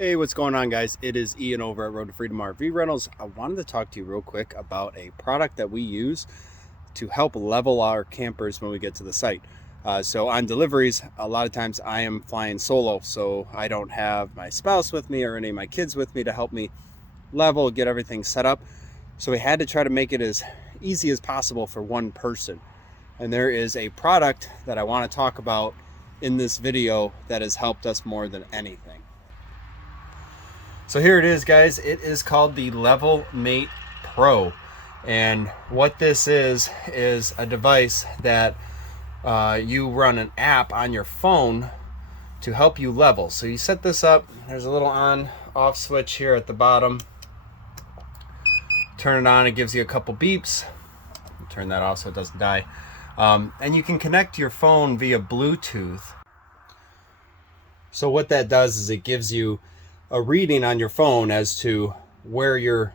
Hey, what's going on, guys? It is Ian over at Road to Freedom RV Rentals. I wanted to talk to you real quick about a product that we use to help level our campers when we get to the site. So on deliveries, a lot of times I am flying solo, so I don't have my spouse with me or any of my kids with me to help me level, get everything set up. So we had to try to make it as easy as possible for one person. And there is a product that I want to talk about in this video that has helped us more than anything. So here it is, guys. It is called the Level Mate Pro. And what this is a device that you run an app on your phone to help you level. So you set this up, there's a little on off switch here at the bottom. Turn it on, it gives you a couple beeps. Turn that off so it doesn't die. And you can connect your phone via Bluetooth. So what that does is it gives you a reading on your phone as to where you're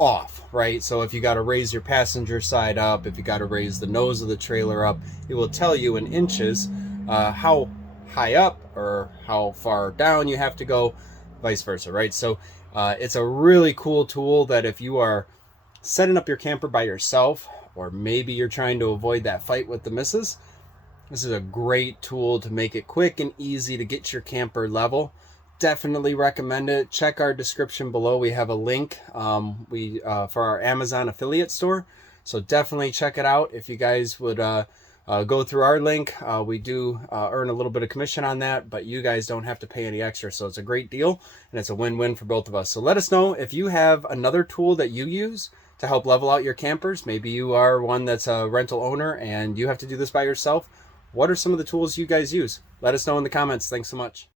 off, right? So if you got to raise your passenger side up, if you got to raise the nose of the trailer up, it will tell you in inches how high up or how far down you have to go, vice versa, right? So it's a really cool tool that if you are setting up your camper by yourself, or maybe you're trying to avoid that fight with the missus, this is a great tool to make it quick and easy to get your camper level. Definitely recommend it. Check our description below. We have a link for our Amazon affiliate store. So definitely check it out. If you guys would go through our link, we do earn a little bit of commission on that, but you guys don't have to pay any extra. So it's a great deal and it's a win-win for both of us. So let us know if you have another tool that you use to help level out your campers. Maybe you are one that's a rental owner and you have to do this by yourself. What are some of the tools you guys use? Let us know in the comments. Thanks so much.